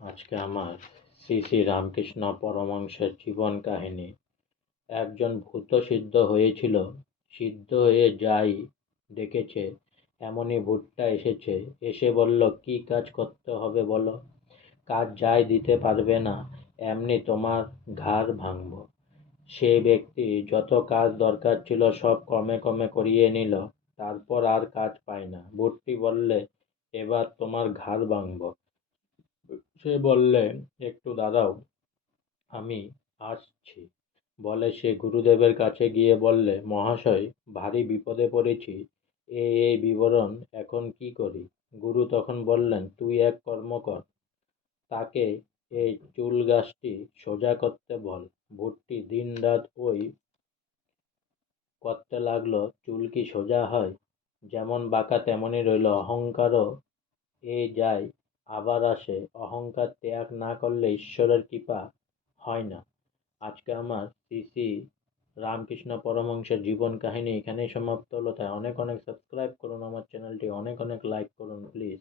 আজকে আমার শ্রী শ্রী রামকৃষ্ণ পরমহংসের জীবন কাহিনী। একজন ভূত সিদ্ধ হয়েছিল, সিদ্ধ হয়ে যাই ডেকেছে। এমনই ভূতটা এসেছে, এসে বলল, কি কাজ করতে হবে বলো। কাজ যাই দিতে পারবে না, এমনি তোমার ঘাড় ভাঙব। সে ব্যক্তি যত কাজ দরকার ছিল সব কমে কমে করিয়ে নিল, তারপর আর কাজ পায় না। ভূতটি বললে, এবার তোমার ঘাড় ভাঙব। সে বললে, একটু দাঁড়াও, আমি আসছি। বলে সে গুরুদেবের কাছে গিয়ে বললে, মহাশয়, ভারী বিপদে পড়েছি, এই বিবরণ এখন কি করি। গুরু তখন বললেন, তুই এক কর্ম কর, তাকে এই চুল গাছটি সোজা করতে বল। ভূতটি দিন রাত ওই করতে লাগলো। চুল কি সোজা হয়? যেমন বাঁকা তেমনই রইল। অহংকারও যায় আবার আসে, অহংকার ত্যাগ না করলে ঈশ্বরের কৃপা হয় না। আজকে আমার শ্রী শ্রী রামকৃষ্ণ পরমহংসের জীবন কাহিনী এখানেই সমাপ্ত হলো। তাই অনেক অনেক সাবস্ক্রাইব করুন আমার চ্যানেলটি, অনেক অনেক লাইক করুন প্লিজ।